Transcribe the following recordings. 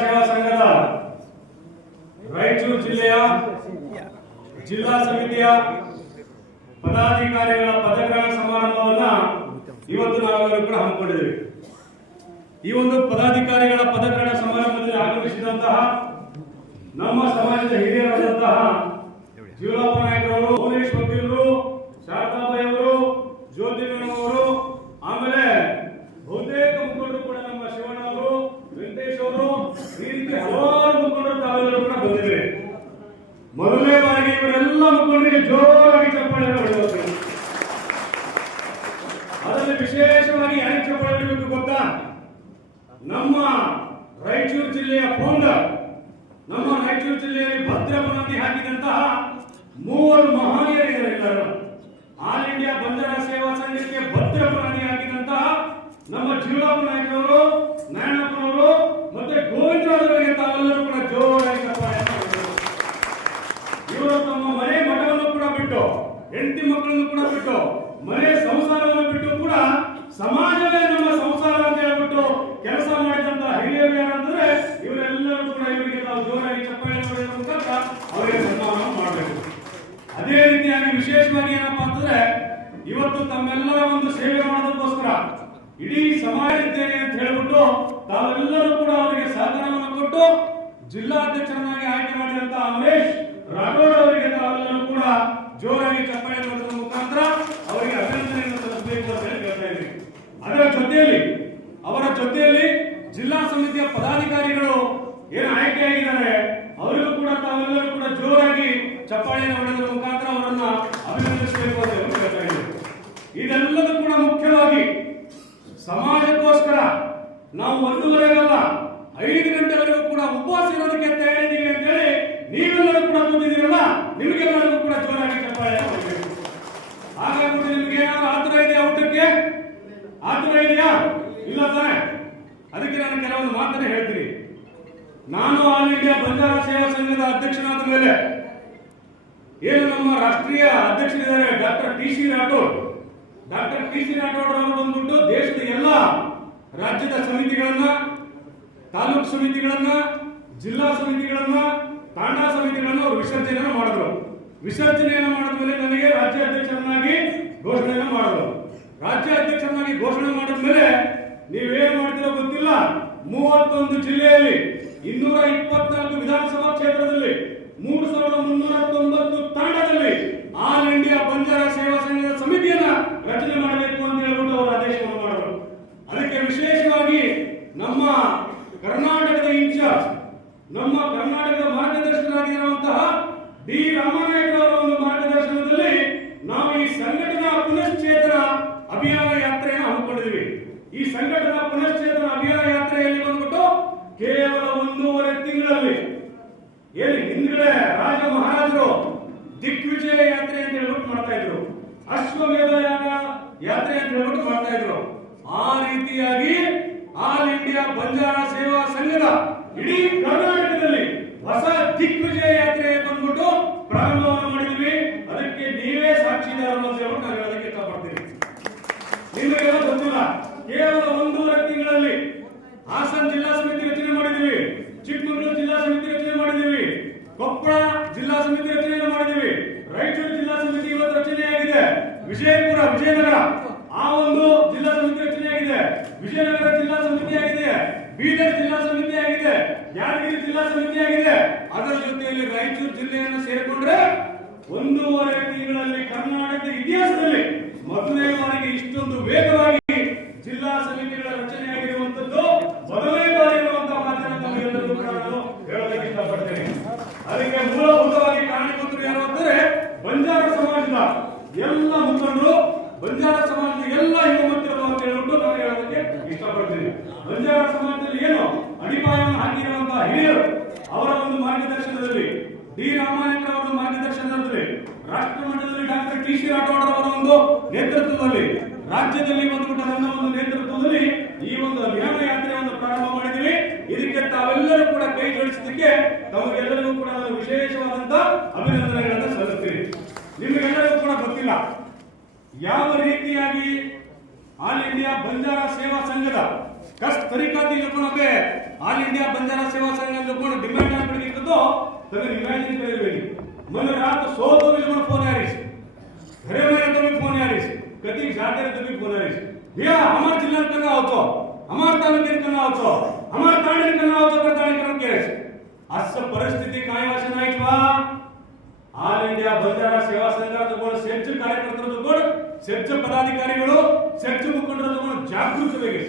ಸೇವಾ ಸಂಘದ ರಾಯಚೂರು ಜಿಲ್ಲೆಯ ಜಿಲ್ಲಾ ಸಮಿತಿಯ ಪದಾಧಿಕಾರಿಗಳ ಪದಗ್ರಹಣ ಸಮಾರಂಭವನ್ನ ಇವತ್ತು ನಾವೆಲ್ಲರೂ ಕೂಡ ಹಮ್ಮಿಕೊಂಡಿದ್ದೇವೆ. ಈ ಒಂದು ಪದಾಧಿಕಾರಿಗಳ ಪದಗ್ರಹಣ ಸಮಾರಂಭದಲ್ಲಿ ಆಗಮಿಸಿದಂತಹ ನಮ್ಮ ಸಮಾಜದ ಹಿರಿಯರಾದಂತಹ ಜೀವಲಾಪ ನಾಯಕರವರು, ಭುವನೇಶ್ ವಕೀಲರು, ಶಾರದಾಬಾಯಿ ಅವರು, ಜ್ಯೋತಿ ಮೇಡಮ್ ಅವರು, ಆಮೇಲೆ ಬಹುತೇಕ ಮುಖಂಡರು ಕೂಡ ನಮ್ಮ ಶಿವಣ್ಣ ಅವರು, ವೆಂಕಟೇಶ್ ಅವರು, ಈ ರೀತಿ ಹಲವಾರು ಮುಖಂಡರು ತಾವೆಲ್ಲರೂ ಕೂಡ ಬಂದಿದ್ದಾರೆ. ಮೊದಲನೇ ಬಾರಿಗೆ ಇವರೆಲ್ಲ ಮುಖಂಡರಿಗೆ ಜೋರಾಗಿ ಚಪ್ಪಾಳೆ ಹೊಡೆಯಬೇಕು. ಅದರಲ್ಲಿ ವಿಶೇಷವಾಗಿ ಯಾರಿಗೆ ಚಪ್ಪಾಳೆ ಹೊಡೆಯಬೇಕು ಗೊತ್ತಾ? ನಮ್ಮ ರಾಯಚೂರು ಜಿಲ್ಲೆಯ ಫೌಂಡರ್, ನಮ್ಮ ರಾಯಚೂರು ಜಿಲ್ಲೆಯಲ್ಲಿ ಭದ್ರ ಬುನಾದಿ ಹಾಕಿದಂತಹ ಮೂವರು ಮಹನೀಯರಿದ್ದಾರೆ. ಆಲ್ ಇಂಡಿಯಾ ಬಂಜಾರ ಸೇವಾ ಸಂಘಕ್ಕೆ ಭದ್ರ ಬುನಾದಿ ಹಾಕಿದಂತಹ ನಮ್ಮ ಜೀವಲಾಪ ನಾಯಕರವರು, ನಾರಾಯಣಪ್ಪನವರು ಮತ್ತೆ ಗೋವಿಂದರಾಜರಿಗೆ ತಾವೆಲ್ಲರೂ ಕೂಡ ಜೋರಾಗಿ ಚಪ್ಪಾಳೆ. ಇವರು ತಮ್ಮ ಮನೆ ಮಠವನ್ನು ಕೂಡ ಬಿಟ್ಟು, ಹೆಂಡತಿ ಮಕ್ಕಳನ್ನು ಕೂಡ ಬಿಟ್ಟು, ಮನೆ ಸಂಸಾರವನ್ನು ಬಿಟ್ಟು ಕೂಡ ಸಮಾಜವೇ ನಮ್ಮ ಸಂಸಾರ ಅಂತ ಹೇಳ್ಬಿಟ್ಟು ಕೆಲಸ ಮಾಡಿದಂತಹ ಹಿರಿಯರು ಯಾರಂದ್ರೆ ಇವರೆಲ್ಲರೂ ಕೂಡ ಇವರಿಗೆ ನಾವು ಜೋರಾಗಿ ಚಪ್ಪಾಳೆ ಹೊಡೆಯುವ ಮುಖಾಂತರ ಅವರಿಗೆ ಸನ್ಮಾನ ಮಾಡಬೇಕು. ಅದೇ ರೀತಿಯಾಗಿ ವಿಶೇಷವಾಗಿ ಏನಪ್ಪಾ ಅಂತಂದ್ರೆ ಇವತ್ತು ತಮ್ಮೆಲ್ಲರ ಒಂದು ಸೇವೆ ಮಾಡೋದಕ್ಕೋಸ್ಕರ ಇಡೀ ಸಮಾಜ ಇದ್ದೇನೆ ಅಂತ ಹೇಳ್ಬಿಟ್ಟು ತಾವೆಲ್ಲರೂ ಕೂಡ ಅವರಿಗೆ ಸಹಕಾರವನ್ನು ಕೊಟ್ಟು ಜಿಲ್ಲಾಧ್ಯಕ್ಷರನ್ನಾಗಿ ಆಯ್ಕೆ ಮಾಡಿದಂತಹ ಅಮರೇಶ್ ರಾಠೋಡ್ ಅವರಿಗೆ ತಾವೆಲ್ಲರೂ ಕೂಡ ಜೋರಾಗಿ ಚಪ್ಪಾಳೆ ಹೊಡೆಯುವ ಮುಖಾಂತರ ಅವರಿಗೆ ಅಭಿನಂದನೆಯನ್ನು ಸಲ್ಲಿಸಬೇಕು ಅಂತ ಹೇಳಿ ಹೇಳ್ತಾ ಇದ್ದೀವಿ. ಅದರ ಜೊತೆಯಲ್ಲಿ ಜಿಲ್ಲಾ ಸಮಿತಿಯ ಪದಾಧಿಕಾರಿಗಳು ಏನು ಆಯ್ಕೆಯಾಗಿದ್ದಾರೆ ಅವರಿಗೂ ಕೂಡ ತಾವೆಲ್ಲರೂ ಕೂಡ ಜೋರಾಗಿ ಚಪ್ಪಾಳೆಯನ್ನು ಹೊಡೆಯುವ ಮುಖಾಂತರ ಅವರನ್ನ ಅಭಿನಂದಿಸಬೇಕು ಅಂತ ಹೇಳ್ತಾ ಇದ್ದೀವಿ. ಇದೆಲ್ಲದೂ ಕೂಡ ಮುಖ್ಯವಾಗಿ ಸಮಾಜಕ್ಕೋಸ್ಕರ ನಾವು 1:30 5 ಗಂಟೆವರೆಗೂ ಕೂಡ ಉಪವಾಸ ಇರೋದಕ್ಕೆ ತಯಾರಿದ್ದೀವಿ ಅಂತ ಹೇಳಿ ನೀವೆಲ್ಲರೂ ಕೂಡ ಕೂತಿದ್ದೀರಲ್ಲ, ನಿಮಗೆಲ್ಲರಿಗೂ ಕೂಡ ಜೋರಾಗಿ ಚಪ್ಪಾಳೆ ಹೊಡೆಯಬೇಕು. ಹಾಗಾಗಿ ನಿಮ್ಗೆ ಏನಾದ್ರು ಆತುರ ಇದೆಯಾ? ಊಟಕ್ಕೆ ಆತುರ ಇದೆಯಾ? ಇಲ್ಲ ತಾನೆ? ಅದಕ್ಕೆ ನಾನು ಕೆಲವೊಂದು ಮಾತನ್ನ ಹೇಳ್ತೀನಿ. ನಾನು ಆಲ್ ಇಂಡಿಯಾ ಬಂಜಾರ ಸೇವಾ ಸಂಘದ ಅಧ್ಯಕ್ಷನಾದ ಮೇಲೆ ಏನು ನಮ್ಮ ರಾಷ್ಟ್ರೀಯ ಅಧ್ಯಕ್ಷರಿದ್ದಾರೆ ಡಾಕ್ಟರ್ ಟಿ ಸಿ ರಾಠೋಡ್ ಅವರು ಬಂದ್ಬಿಟ್ಟು ದೇಶದ ಎಲ್ಲ ರಾಜ್ಯದ ಸಮಿತಿಗಳನ್ನ, ತಾಲೂಕು ಸಮಿತಿಗಳನ್ನ, ಜಿಲ್ಲಾ ಸಮಿತಿಗಳನ್ನ, ತಾಂಡಾ ಸಮಿತಿಗಳನ್ನ ಅವರು ವಿಸರ್ಜನೆಯನ್ನು ಮಾಡಿದ್ರು. ವಿಸರ್ಜನೆಯನ್ನು ಮಾಡಿದ ಮೇಲೆ ನನಗೆ ರಾಜ್ಯ ಅಧ್ಯಕ್ಷರನ್ನಾಗಿ ಘೋಷಣೆಯನ್ನು ಮಾಡಿದ್ರು. ರಾಜ್ಯ ಅಧ್ಯಕ್ಷರನ್ನಾಗಿ ಘೋಷಣೆ ಮಾಡಿದ ಮೇಲೆ ನೀವೇನು ಮಾಡ್ತಿರೋ ಗೊತ್ತಿಲ್ಲ, 31 ಜಿಲ್ಲೆಯಲ್ಲಿ 224 ವಿಧಾನಸಭಾ ಕ್ಷೇತ್ರದಲ್ಲಿ 3390 ತಾಂಡಾದಲ್ಲಿ ಆಲ್ ಇಂಡಿಯಾ ಬಂಜಾರ ಸೇವಾ ಸಂಘದ ಸಮಿತಿಯನ್ನ ರಚನೆ ಮಾಡಬೇಕು ಅಂತ ಹೇಳ್ಬಿಟ್ಟು ಅವರು ಆದೇಶವನ್ನು ಮಾಡಿದ್ರು. ಅದಕ್ಕೆ ವಿಶೇಷವಾಗಿ ನಮ್ಮ ಕರ್ನಾಟಕದ ಇನ್ಚಾರ್ಜ್, ನಮ್ಮ ಕರ್ನಾಟಕದ ಮಾರ್ಗದರ್ಶಕರಾಗಿರುವಂತಹ ಡಿ ರಾಮನಾಯಕರವರ ಒಂದು ಮಾರ್ಗದರ್ಶನದಲ್ಲಿ ನಾವು ಈ ಸಂಘಟನಾ ಪುನಶ್ಚೇತನ ಅಭಿಯಾನ ಯಾತ್ರೆಯನ್ನು ಹಮ್ಮಿಕೊಂಡಿದ್ದೀವಿ. ಈ ಸಂಘಟನಾ ಪುನಶ್ಚೇತನ ಅಭಿಯಾನ ಯಾತ್ರೆಯಲ್ಲಿ ಬಂದ್ಬಿಟ್ಟು ಕೇವಲ 1.5 ತಿಂಗಳಲ್ಲಿ ಏನು ಹಿಂದ್ಗಡೆ ರಾಜ ಮಹಾರಾಜರು ದಿಗ್ವಿಜಯ ಯಾತ್ರೆ ಅಂತ ಹೇಳ್ಬಿಟ್ಟು ಮಾಡ್ತಾ ಇದ್ರು, ಅಶ್ವಮೇಧ ಯಾತ್ರೆ ಅಂತ ಹೇಳ್ಬಿಟ್ಟು ಮಾಡ್ತಾ ಇದ್ರು. ಆ ರೀತಿಯಾಗಿ ಆಲ್ ಇಂಡಿಯಾ ಬಂಜಾರ ಸೇವಾ ಸಂಘದ ಇಡೀ ಕರ್ನಾಟಕದಲ್ಲಿ ಹೊಸ ದಿಗ್ವಿಜಯ ಯಾತ್ರೆ ಬಂದ್ಬಿಟ್ಟು ಪ್ರಾರಂಭವನ್ನು ಮಾಡಿದ್ವಿ. ಅದಕ್ಕೆ ನೀವೇ ಸಾಕ್ಷಿದಾರರು ಅಂತ ಹೇಳ್ಬಿಟ್ಟು ನಾನು ಹೇಳೋದಕ್ಕೆ ಇಷ್ಟಪಡ್ತೀನಿ. ನಿಮಗೆಲ್ಲ ಗೊತ್ತಿಲ್ಲ, ಕೇವಲ 1.5 ತಿಂಗಳಲ್ಲಿ ಹಾಸನ ಜಿಲ್ಲಾ ಸಮಿತಿ ರಚನೆ ಮಾಡಿದ್ವಿ, ಚಿಕ್ಕಮಗಳೂರು ಜಿಲ್ಲಾ ಸಮಿತಿ ರಚನೆ ಮಾಡಿದ್ವಿ, ಕೊಪ್ಪಳ ಜಿಲ್ಲಾ ಸಮಿತಿ ರಚನೆಯನ್ನು ಮಾಡಿದ್ವಿ, ರಾಯಚೂರು ಜಿಲ್ಲಾ ಸಮಿತಿ ಇವತ್ತು ರಚನೆಯಾಗಿದೆ, ವಿಜಯನಗರ ಆ ಒಂದು ಜಿಲ್ಲಾ ಸಮಿತಿ ರಚನೆಯಾಗಿದೆ, ವಿಜಯನಗರ ಜಿಲ್ಲಾ ಸಮಿತಿ ಆಗಿದೆ, ಬೀದರ್ ಜಿಲ್ಲಾ ಸಮಿತಿ ಆಗಿದೆ, ಯಾದಗಿರಿ ಜಿಲ್ಲಾ ಸಮಿತಿ ಆಗಿದೆ. ಅದರ ಜೊತೆಯಲ್ಲಿ ರಾಯಚೂರು ಜಿಲ್ಲೆಯನ್ನು ಸೇರಿಕೊಂಡ್ರೆ 1.5 ತಿಂಗಳಲ್ಲಿ ಕರ್ನಾಟಕದ ಇತಿಹಾಸದಲ್ಲಿ ಮೊದಲನೇ ಬಾರಿಗೆ ಇಷ್ಟೊಂದು ವೇಗವಾಗಿ ಜಿಲ್ಲಾ ಸಮಿತಿಗಳ ರಚನೆಯಾಗಿರುವಂತದ್ದು ಮೊದಲನೇ ಬಾರಿ ಇರುವಂತಹ ಮಾತನ್ನು ತಮಗೆಲ್ಲರಿಗೂ ಕೂಡ ನಾನು ಹೇಳೋದಕ್ಕೆ ಇಷ್ಟಪಡ್ತೇನೆ. ಅದಕ್ಕೆ ಮೂಲಭೂತವಾಗಿ ಕಾರಣೀಭೂತರು ಯಾರು ಅಂದರೆ ಬಂಜಾರ ಸಮಾಜದ ಎಲ್ಲ ಮುಖಂಡರು, ಬಂಜಾರ ಸಮಾಜದ ಎಲ್ಲ ಯುವಕರು ಅಂತ ಹೇಳ್ಬಿಟ್ಟು ನಾನು ಹೇಳೋದಕ್ಕೆ ಇಷ್ಟಪಡ್ತೀನಿ. ಬಂಜಾರ ಸಮಾಜದಲ್ಲಿ ಏನು ಅಡಿಪಾಯವನ್ನು ಹಾಕಿರುವಂತಹ ಹಿರಿಯರು ಅವರ ಒಂದು ಮಾರ್ಗದರ್ಶನದಲ್ಲಿ, ಡಿ ರಾಮನಾಯಕರ ಅವರ ಮಾರ್ಗದರ್ಶನದಲ್ಲಿ, ರಾಷ್ಟ್ರ ಮಟ್ಟದಲ್ಲಿ ಡಾಕ್ಟರ್ ಟಿ ಸಿ ರಾಠೋಡ್ ಅವರ ಒಂದು ನೇತೃತ್ವದಲ್ಲಿ, ರಾಜ್ಯದಲ್ಲಿ ಬಂದ್ಬಿಟ್ಟು ನನ್ನ ಒಂದು ನೇತೃತ್ವದಲ್ಲಿ ಈ ಒಂದು ಅಭಿಯಾನ ಯಾತ್ರೆಯನ್ನು ಪ್ರಾರಂಭ ಮಾಡಿದ್ದೀವಿ. ಇದಕ್ಕೆ ತಾವೆಲ್ಲರೂ ಕೂಡ ಕೈ ಜೋಡಿಸಿದ್ದಕ್ಕೆ ತಮಗೆಲ್ಲರಿಗೂ ಕೂಡ ನಾನು ವಿಶೇಷವಾದಂತಹ ಅಭಿನಂದನೆಗಳನ್ನು ಸಲ್ಲಿಸ್ತೀನಿ. ನಿಮಗೆಲ್ಲರಿಗೂ ಕೂಡ ಗೊತ್ತಿಲ್ಲ ಯಾವ ರೀತಿಯಾಗಿ ಆಲ್ ಇಂಡಿಯಾ ಬಂಜಾರ ಸೇವಾ ಸಂಘದ कस तरीका थी जो पे ऑल इंडिया बंजारा सेवा संघ जो डिमांड ना पड़ी तो તમે ઇમેજિન કરી વેલી મને રાત 100 તો બી મને ફોન આવીશ ઘરે મેરે તો બી ફોન આવીશ કદી જાતે તો બી ફોન આવીશ ભैया અમાર જિલ્લા કના આવતો અમાર તાલુકે કના આવતો અમાર તાંડે કના આવતો કરતા ક્રम કે છે ಅಸ ಪರಿಸ್ಥಿತಿ काय वाशन आयवा ಆಲ್ ಇಂಡಿಯಾ ಬಂಜಾರ ಸೇವಾ ಸಂಘದ ಗೋಣ ಸೆಚ್ಚ ಕಾರ್ಯಕರ್ತರು ಗೋಣ ಸೆಚ್ಚ ಪದಾಧಿಕಾರಿಗಳು ಸೆಚ್ಚ ಮುಖಂಡರು ಗೋಣ ಜಾಗೃತವಾಗಿ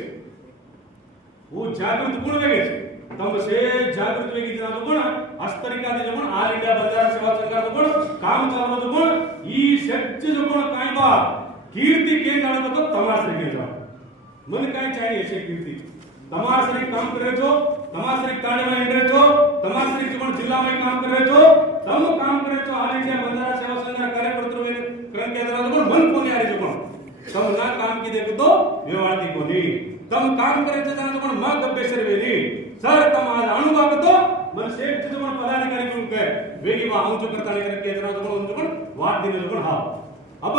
वो जागृत गुण वेगे तम से जागृत वेगी जना गुण अस्तरिका दे गुण ऑल इंडिया बंजारा सेवा संघ गुण काम चालू गुण ई सच्च गुण काय बा कीर्ति के जानो तो तमासरी के जा मन काय चाहिए छे कीर्ति तमासरी काम करे छो तमासरी ताणे में इंद्रे छो तमासरी गुण जिला में काम करे छो तम काम करे छो ऑल इंडिया बंजारा सेवा संघ कार्यकर्तृ वे क्रम के जना गुण मन कोने आरे गुण तम ना काम की देखो तो व्यवहार दी कोनी तम काम करे छे जना पण मग गब्बेसर वेली सर तम आज अनुभव तो मन सेठ जो पण पदाधिकारी को के वेगी वा हम जो करता नहीं करके जना तो पण वाट दिन जो पण हां अब